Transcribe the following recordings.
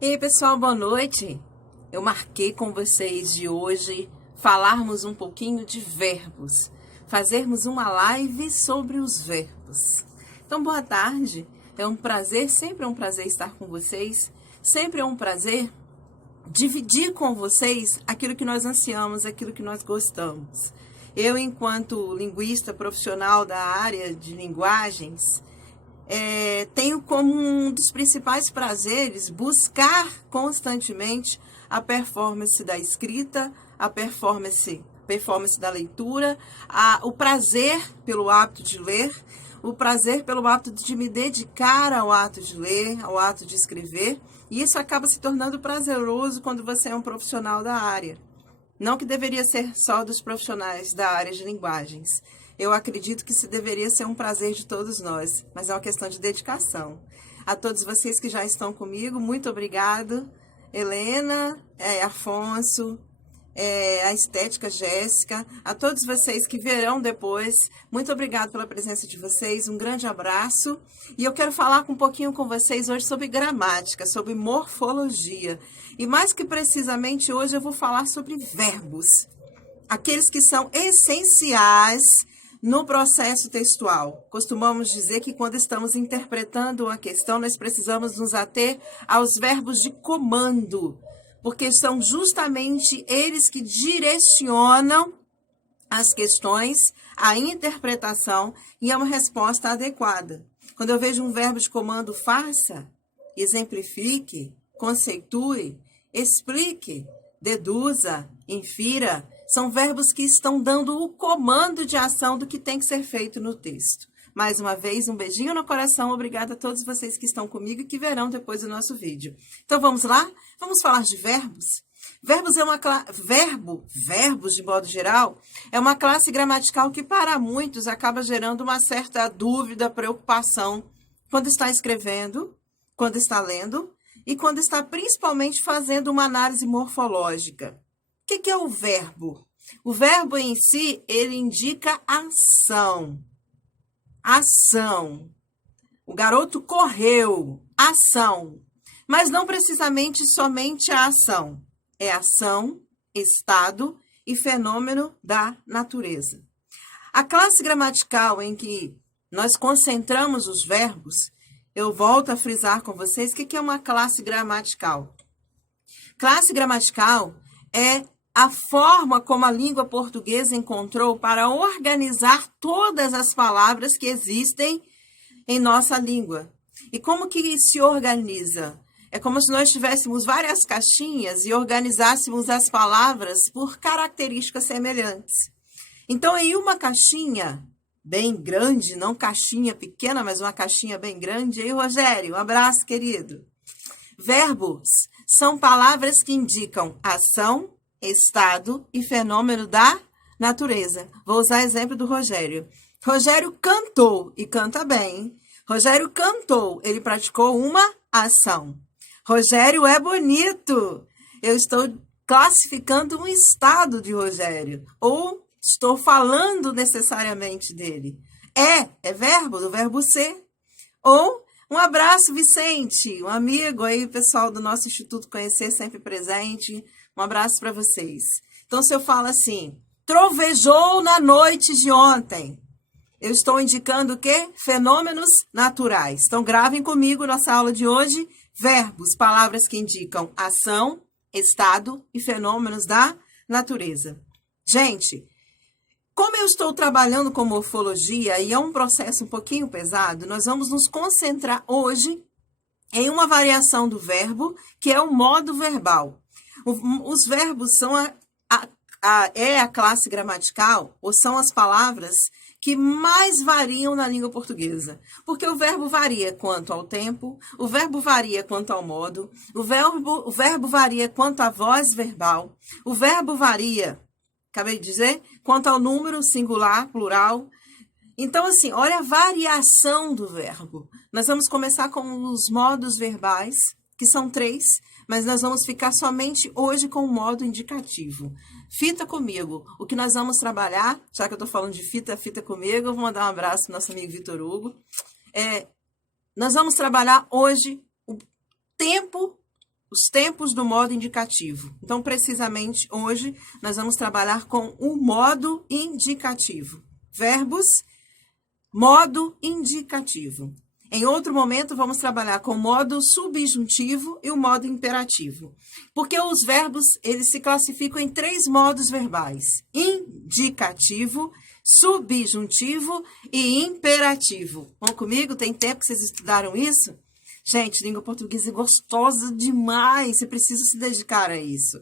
E aí, pessoal, boa noite. Eu marquei com vocês de hoje falarmos um pouquinho de verbos, fazermos uma live sobre os verbos. Então, boa tarde. É um prazer, sempre é um prazer estar com vocês. Sempre é um prazer dividir com vocês aquilo que nós ansiamos, aquilo que nós gostamos. Eu, enquanto linguista profissional da área de linguagens, tenho como um dos principais prazeres buscar constantemente a performance da escrita, a performance da leitura, o prazer pelo hábito de ler, o prazer pelo hábito de me dedicar ao ato de ler, ao ato de escrever, e isso acaba se tornando prazeroso quando você é um profissional da área. Não que deveria ser só dos profissionais da área de linguagens. Eu acredito que isso deveria ser um prazer de todos nós, mas é uma questão de dedicação. A todos vocês que já estão comigo, muito obrigado. Helena, Afonso, a Estética Jéssica, a todos vocês que verão depois, muito obrigado pela presença de vocês, um grande abraço. E eu quero falar um pouquinho com vocês hoje sobre gramática, sobre morfologia. E mais que precisamente hoje eu vou falar sobre verbos, aqueles que são essenciais no processo textual. Costumamos dizer que quando estamos interpretando uma questão, nós precisamos nos ater aos verbos de comando, porque são justamente eles que direcionam as questões, a interpretação e a uma resposta adequada. Quando eu vejo um verbo de comando, faça, exemplifique, conceitue, explique, deduza, infira, são verbos que estão dando o comando de ação do que tem que ser feito no texto. Mais uma vez, um beijinho no coração. Obrigada a todos vocês que estão comigo e que verão depois o nosso vídeo. Então, vamos lá? Vamos falar de verbos? Verbos é uma verbos, de modo geral, é uma classe gramatical que, para muitos, acaba gerando uma certa dúvida, preocupação quando está escrevendo, quando está lendo e quando está principalmente fazendo uma análise morfológica. O que é o verbo? O verbo em si, ele indica ação. Ação. O garoto correu. Ação. Mas não precisamente somente a ação. É ação, estado e fenômeno da natureza. A classe gramatical em que nós concentramos os verbos, eu volto a frisar com vocês o que é uma classe gramatical. Classe gramatical é a forma como a língua portuguesa encontrou para organizar todas as palavras que existem em nossa língua. E como que se organiza? É como se nós tivéssemos várias caixinhas e organizássemos as palavras por características semelhantes. Então, em uma caixinha bem grande, não caixinha pequena, mas uma caixinha bem grande. Aí, Rogério, um abraço, querido. Verbos são palavras que indicam ação, estado e fenômeno da natureza. Vou usar exemplo do Rogério. Rogério cantou e canta bem. Rogério cantou, ele praticou uma ação. Rogério é bonito. Eu estou classificando um estado de Rogério, ou estou falando necessariamente dele. É verbo, do verbo ser. Ou um abraço, Vicente, um amigo aí, pessoal do nosso Instituto Conhecer, sempre presente. Um abraço para vocês. Então, se eu falo assim, trovejou na noite de ontem, eu estou indicando o quê? Fenômenos naturais. Então, gravem comigo nossa aula de hoje, verbos, palavras que indicam ação, estado e fenômenos da natureza. Gente, como eu estou trabalhando com morfologia e é um processo um pouquinho pesado, nós vamos nos concentrar hoje em uma variação do verbo, que é o modo verbal. Os verbos são a classe gramatical, ou são as palavras que mais variam na língua portuguesa. Porque o verbo varia quanto ao tempo, o verbo varia quanto ao modo, o verbo varia quanto à voz verbal, o verbo varia, acabei de dizer, quanto ao número singular, plural. Então, assim, olha a variação do verbo. Nós vamos começar com os modos verbais, que são 3, mas nós vamos ficar somente hoje com o modo indicativo. Fita comigo. O que nós vamos trabalhar, já que eu estou falando de fita comigo, eu vou mandar um abraço para o nosso amigo Vitor Hugo. Nós vamos trabalhar hoje o tempo os tempos do modo indicativo. Então, precisamente, hoje, nós vamos trabalhar com o modo indicativo. Verbos, modo indicativo. Em outro momento, vamos trabalhar com o modo subjuntivo e o modo imperativo. Porque os verbos, eles se classificam em 3 modos verbais: indicativo, subjuntivo e imperativo. Vão comigo? Tem tempo que vocês estudaram isso? Gente, língua portuguesa é gostosa demais. Você precisa se dedicar a isso.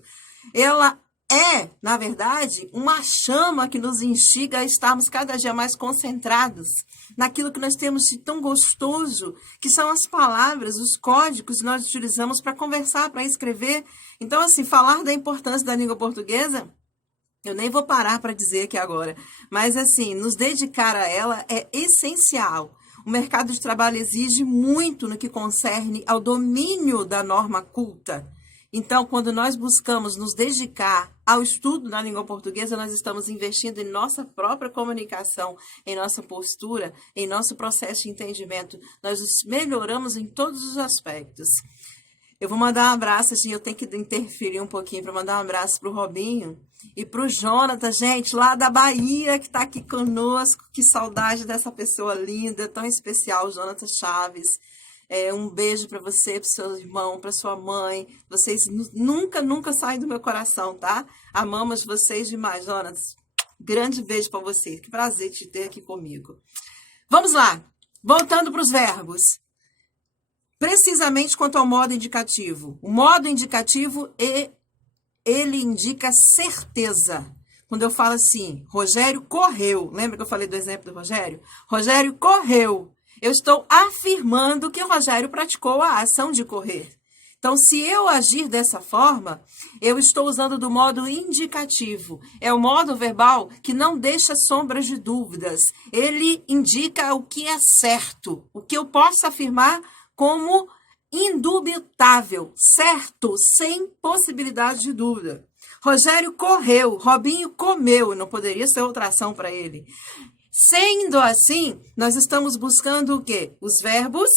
Ela é, na verdade, uma chama que nos instiga a estarmos cada dia mais concentrados naquilo que nós temos de tão gostoso, que são as palavras, os códigos que nós utilizamos para conversar, para escrever. Então, assim, falar da importância da língua portuguesa, eu nem vou parar para dizer aqui agora, mas, assim, nos dedicar a ela é essencial. O mercado de trabalho exige muito no que concerne ao domínio da norma culta. Então, quando nós buscamos nos dedicar ao estudo da língua portuguesa, nós estamos investindo em nossa própria comunicação, em nossa postura, em nosso processo de entendimento. Nós melhoramos em todos os aspectos. Eu vou mandar um abraço, assim, eu tenho que interferir um pouquinho para mandar um abraço para o Robinho e para o Jonathan, gente, lá da Bahia, que está aqui conosco. Que saudade dessa pessoa linda, tão especial, Jonathan Chaves. Um beijo para você, para o seu irmão, para sua mãe. Vocês nunca saem do meu coração, tá? Amamos vocês demais, Jonathan. Grande beijo para vocês. Que prazer te ter aqui comigo. Vamos lá. Voltando para os verbos. Precisamente quanto ao modo indicativo. O modo indicativo, ele indica certeza. Quando eu falo assim, Rogério correu. Lembra que eu falei do exemplo do Rogério? Rogério correu. Eu estou afirmando que o Rogério praticou a ação de correr. Então, se eu agir dessa forma, eu estou usando do modo indicativo. É o modo verbal que não deixa sombras de dúvidas. Ele indica o que é certo, o que eu posso afirmar como indubitável, certo, sem possibilidade de dúvida. Rogério correu, Robinho comeu, não poderia ser outra ação para ele. Sendo assim, nós estamos buscando o quê? Os verbos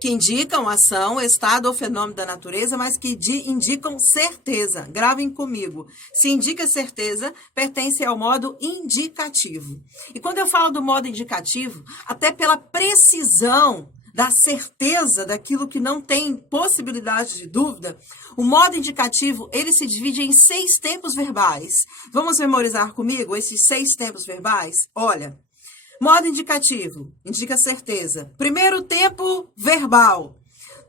que indicam ação, estado ou fenômeno da natureza, mas que indicam certeza. Gravem comigo. Se indica certeza, pertence ao modo indicativo. E quando eu falo do modo indicativo, até pela precisão da certeza daquilo que não tem possibilidade de dúvida, o modo indicativo, ele se divide em 6 tempos verbais. Vamos memorizar comigo esses 6 tempos verbais? Olha, modo indicativo, indica certeza. Primeiro tempo verbal.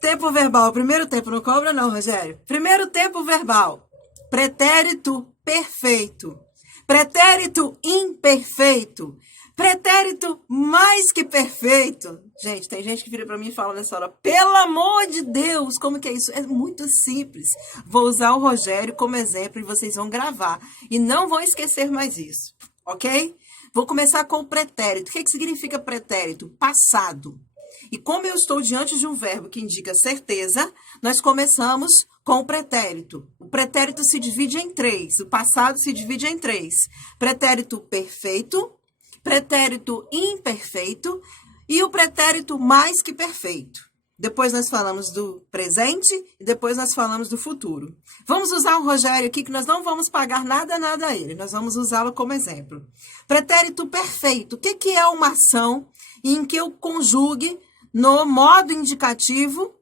Tempo verbal, primeiro tempo, não cobra não, Rogério. Primeiro tempo verbal, pretérito perfeito. Pretérito imperfeito. Pretérito mais que perfeito. Gente, tem gente que vira para mim e fala nessa hora, pelo amor de Deus, como que é isso? É muito simples. Vou usar o Rogério como exemplo e vocês vão gravar. E não vão esquecer mais isso, ok? Vou começar com o pretérito. O que significa pretérito? Passado. E como eu estou diante de um verbo que indica certeza, nós começamos com o pretérito. O pretérito se divide em 3. O passado se divide em 3. Pretérito perfeito, pretérito imperfeito e o pretérito mais que perfeito. Depois nós falamos do presente e depois nós falamos do futuro. Vamos usar o Rogério aqui, que nós não vamos pagar nada a ele. Nós vamos usá-lo como exemplo. Pretérito perfeito. O que é uma ação em que eu conjugue no modo indicativo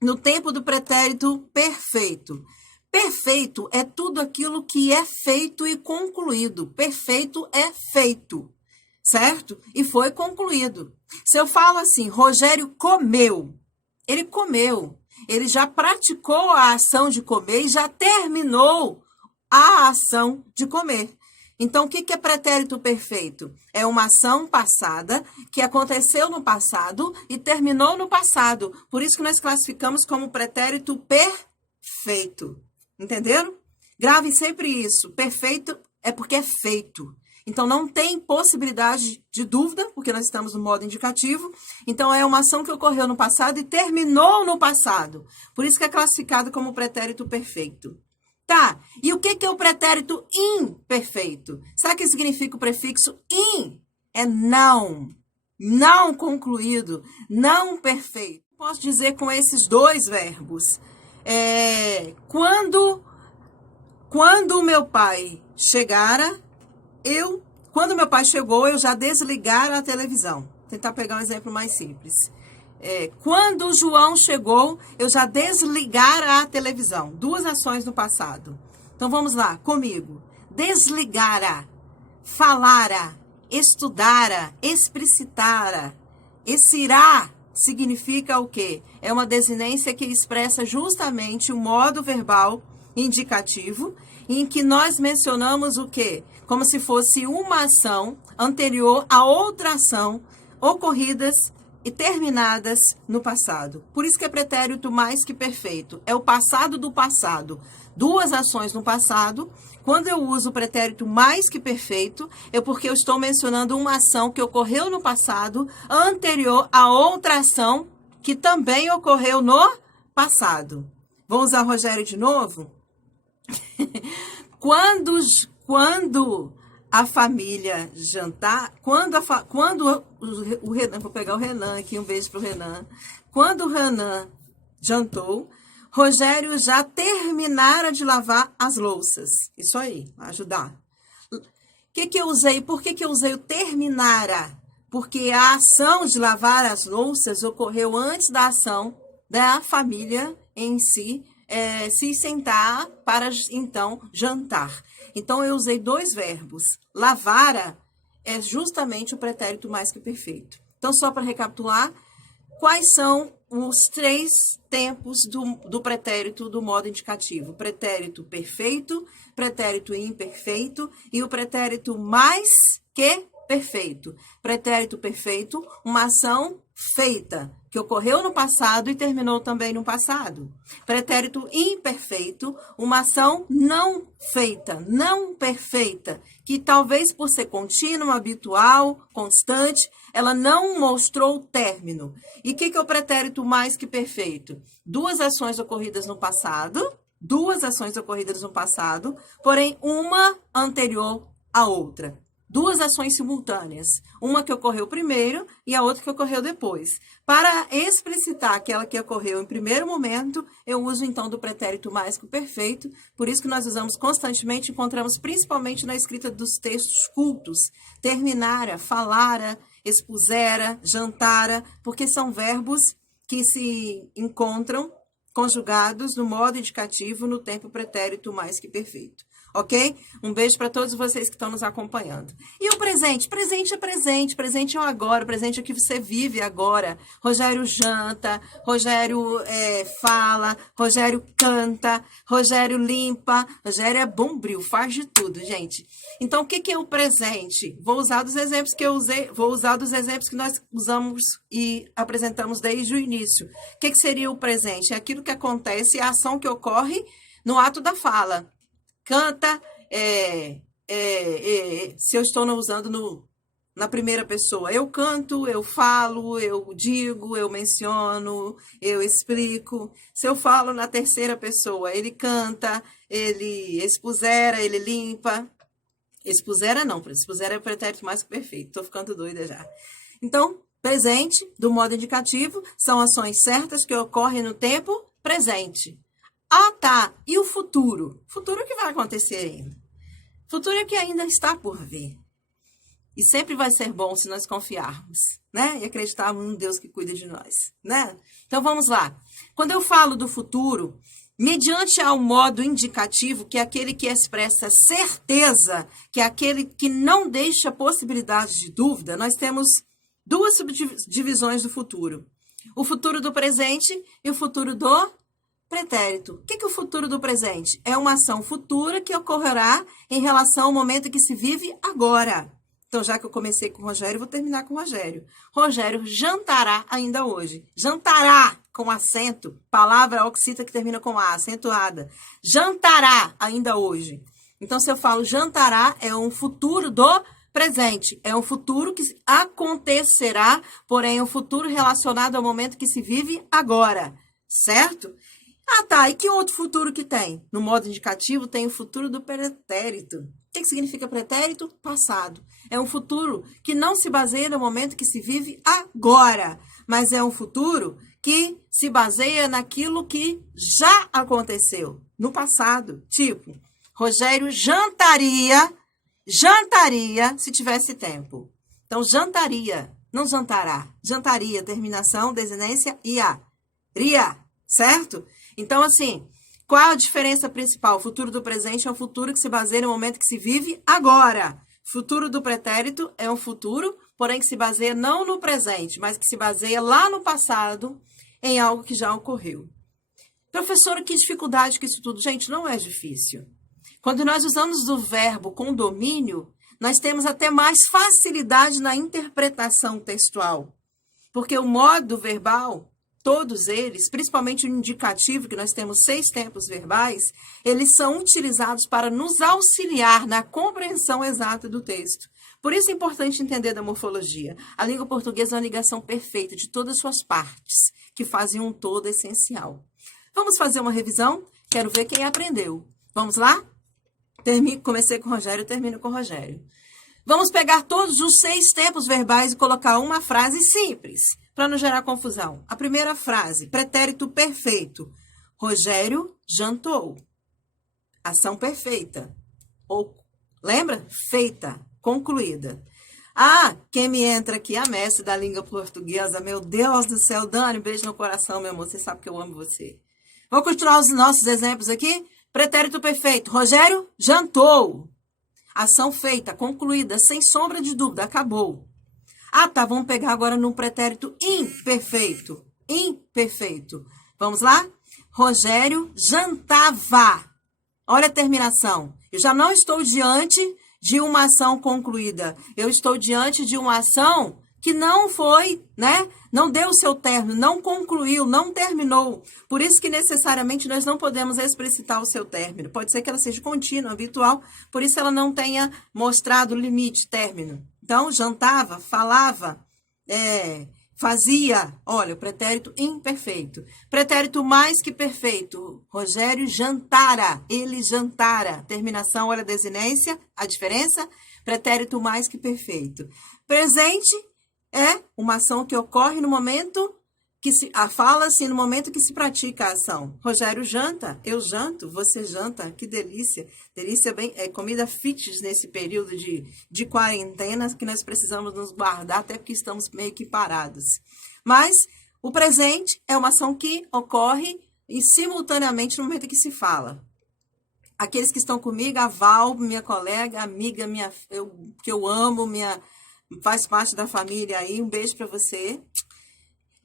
no tempo do pretérito perfeito? Perfeito é tudo aquilo que é feito e concluído. Perfeito é feito. Certo? E foi concluído. Se eu falo assim, Rogério comeu, ele comeu. Ele já praticou a ação de comer e já terminou a ação de comer. Então, o que é pretérito perfeito? É uma ação passada que aconteceu no passado e terminou no passado. Por isso que nós classificamos como pretérito perfeito. Entenderam? Grave sempre isso. Perfeito é porque é feito. Então, não tem possibilidade de dúvida, porque nós estamos no modo indicativo. Então, é uma ação que ocorreu no passado e terminou no passado. Por isso que é classificado como pretérito perfeito. Tá, e o que é o pretérito imperfeito? Sabe o que significa o prefixo in? É não. Não concluído, não perfeito. Posso dizer com esses 2 verbos. Quando o meu pai chegara, quando meu pai chegou, eu já desligara a televisão. Vou tentar pegar um exemplo mais simples. Quando o João chegou, eu já desligara a televisão. Duas ações no passado. Então, vamos lá, comigo. Desligara, falara, estudara, explicitara. Esse irá significa o quê? É uma desinência que expressa justamente o modo verbal indicativo, em que nós mencionamos o quê? Como se fosse uma ação anterior a outra ação ocorridas e terminadas no passado. Por isso que é pretérito mais que perfeito. É o passado do passado. Duas ações no passado. Quando eu uso o pretérito mais que perfeito, é porque eu estou mencionando uma ação que ocorreu no passado, anterior a outra ação que também ocorreu no passado. Vou usar Rogério de novo? Quando a família jantar, o Renan, vou pegar o Renan aqui, um beijo pro Renan. Quando o Renan jantou, Rogério já terminara de lavar as louças. Isso aí, vai ajudar. Que eu usei? Por que eu usei o terminara? Porque a ação de lavar as louças ocorreu antes da ação da família em si se sentar para, então, jantar. Então, eu usei dois verbos. Lavara é justamente o pretérito mais que perfeito. Então, só para recapitular, quais são os três tempos do pretérito do modo indicativo? Pretérito perfeito, pretérito imperfeito e o pretérito mais que perfeito. Pretérito perfeito, uma ação feita, que ocorreu no passado e terminou também no passado. Pretérito imperfeito, uma ação não feita, não perfeita, que talvez por ser contínua, habitual, constante, ela não mostrou o término. E o que é o pretérito mais que perfeito? Duas ações ocorridas no passado, porém uma anterior à outra. Duas ações simultâneas, uma que ocorreu primeiro e a outra que ocorreu depois. Para explicitar aquela que ocorreu em primeiro momento, eu uso então do pretérito mais que perfeito, por isso que nós usamos constantemente, encontramos principalmente na escrita dos textos cultos, terminara, falara, expusera, jantara, porque são verbos que se encontram conjugados no modo indicativo no tempo pretérito mais que perfeito. Ok? Um beijo para todos vocês que estão nos acompanhando. E o presente? Presente é presente. Presente é o agora. Presente é o que você vive agora. Rogério janta. Rogério fala. Rogério canta. Rogério limpa. Rogério é bombril. Faz de tudo, gente. Então, o que é o presente? Vou usar dos exemplos que eu usei. Vou usar dos exemplos que nós usamos e apresentamos desde o início. O que seria o presente? É aquilo que acontece, a ação que ocorre no ato da fala. Canta, se eu estou usando na primeira pessoa, eu canto, eu falo, eu digo, eu menciono, eu explico. Se eu falo na terceira pessoa, ele canta, ele expusera, ele limpa. Expusera não, expusera é o pretérito mais que perfeito, tô ficando doida já. Então, presente, do modo indicativo, são ações certas que ocorrem no tempo presente. Ah, tá. E o futuro? Futuro que vai acontecer ainda. Futuro é que ainda está por vir. E sempre vai ser bom se nós confiarmos, né? E acreditarmos num Deus que cuida de nós, né? Então, vamos lá. Quando eu falo do futuro, mediante ao modo indicativo, que é aquele que expressa certeza, que é aquele que não deixa possibilidade de dúvida, nós temos duas subdivisões do futuro. O futuro do presente e o futuro do pretérito. O que é o futuro do presente? É uma ação futura que ocorrerá em relação ao momento que se vive agora. Então, já que eu comecei com o Rogério, vou terminar com o Rogério. Rogério jantará ainda hoje. Jantará, com acento, palavra oxita que termina com A, acentuada. Jantará ainda hoje. Então, se eu falo jantará, é um futuro do presente. É um futuro que acontecerá, porém, é um futuro relacionado ao momento que se vive agora. Certo? Ah, tá. E que outro futuro que tem? No modo indicativo, tem o futuro do pretérito. O que significa pretérito? Passado. É um futuro que não se baseia no momento que se vive agora, mas é um futuro que se baseia naquilo que já aconteceu no passado. Tipo, Rogério jantaria se tivesse tempo. Então, jantaria, não jantará. Jantaria, terminação, desinência, ia. Ria, certo? Então, assim, qual a diferença principal? O futuro do presente é um futuro que se baseia no momento que se vive agora. Futuro do pretérito é um futuro, porém que se baseia não no presente, mas que se baseia lá no passado, em algo que já ocorreu. Professora, que dificuldade com isso tudo? Gente, não é difícil. Quando nós usamos o verbo com domínio, nós temos até mais facilidade na interpretação textual. Porque o modo verbal, todos eles, principalmente o indicativo, que nós temos 6 tempos verbais, eles são utilizados para nos auxiliar na compreensão exata do texto. Por isso é importante entender da morfologia. A língua portuguesa é uma ligação perfeita de todas as suas partes, que fazem um todo essencial. Vamos fazer uma revisão? Quero ver quem aprendeu. Vamos lá? Comecei com o Rogério, termino com o Rogério. Vamos pegar todos os 6 tempos verbais e colocar uma frase simples, para não gerar confusão. A primeira frase, pretérito perfeito. Rogério jantou. Ação perfeita. Ou, lembra? Feita, concluída. Ah, quem me entra aqui, a mestre da língua portuguesa. Meu Deus do céu, Dani, beijo no coração, meu amor. Você sabe que eu amo você. Vamos continuar os nossos exemplos aqui? Pretérito perfeito. Rogério jantou. Ação feita, concluída, sem sombra de dúvida, acabou. Ah, tá, vamos pegar agora no pretérito imperfeito. Imperfeito. Vamos lá? Rogério jantava. Olha a terminação. Eu já não estou diante de uma ação concluída. Eu estou diante de uma ação que não foi, né? Não deu o seu término, não concluiu, não terminou. Por isso que necessariamente nós não podemos explicitar o seu término. Pode ser que ela seja contínua, habitual, por isso ela não tenha mostrado o limite, término. Então, jantava, falava, fazia. Olha, o pretérito imperfeito. Pretérito mais que perfeito. Rogério jantara, ele jantara. Terminação, olha a desinência, a diferença. Pretérito mais que perfeito. Presente é uma ação que ocorre no momento que fala-se no momento que se pratica a ação. Rogério janta, eu janto, você janta, que delícia. Delícia é comida fitness nesse período de quarentena que nós precisamos nos guardar, até porque estamos meio que parados. Mas o presente é uma ação que ocorre e simultaneamente no momento que se fala. Aqueles que estão comigo, a Val, minha colega, amiga, que eu amo, faz parte da família aí, um beijo para você.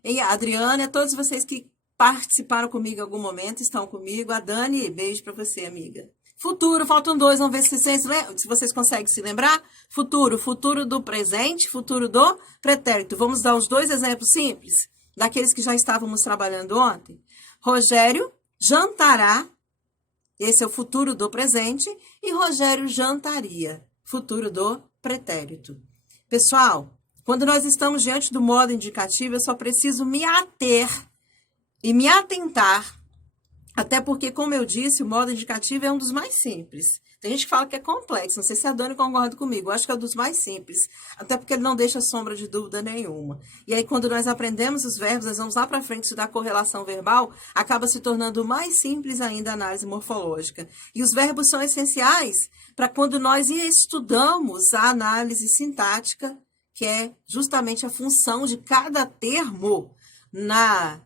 E a Adriana, todos vocês que participaram comigo em algum momento, estão comigo. A Dani, beijo para você, amiga. Futuro, faltam 2, vamos ver se vocês conseguem se lembrar. Futuro do presente, futuro do pretérito. Vamos dar os 2 exemplos simples, daqueles que já estávamos trabalhando ontem. Rogério jantará, esse é o futuro do presente, e Rogério jantaria, futuro do pretérito. Pessoal, quando nós estamos diante do modo indicativo, eu só preciso me ater e me atentar, até porque, como eu disse, o modo indicativo é um dos mais simples. Tem gente que fala que é complexo, não sei se a Dani concorda comigo, eu acho que é um dos mais simples, até porque ele não deixa sombra de dúvida nenhuma. E aí, quando nós aprendemos os verbos, nós vamos lá para frente estudar correlação verbal, acaba se tornando mais simples ainda a análise morfológica. E os verbos são essenciais para quando nós estudamos a análise sintática, que é justamente a função de cada termo na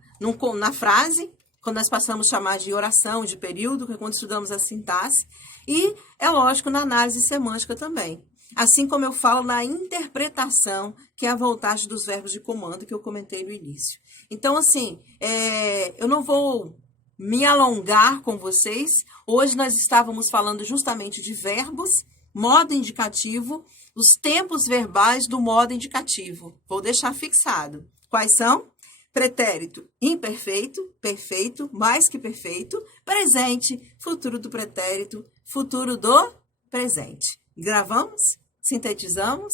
frase, quando nós passamos a chamar de oração, de período, que é quando estudamos a sintaxe, e, é lógico, na análise semântica também. Assim como eu falo na interpretação, que é a voltagem dos verbos de comando, que eu comentei no início. Então, assim, eu não vou me alongar com vocês. Hoje nós estávamos falando justamente de verbos, modo indicativo, os tempos verbais do modo indicativo. Vou deixar fixado. Quais são? Pretérito imperfeito, perfeito, mais que perfeito, presente, futuro do pretérito, futuro do presente. Gravamos? Sintetizamos?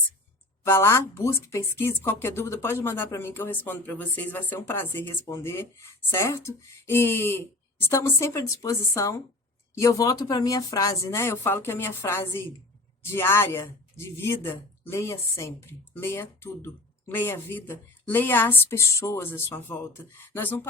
Vá lá, busque, pesquise, qualquer dúvida pode mandar para mim que eu respondo para vocês. Vai ser um prazer responder, certo? E estamos sempre à disposição. E eu volto para a minha frase, né? Eu falo que a minha frase diária, de vida, leia sempre, leia tudo, leia a vida, Leia as pessoas à sua volta. Nós não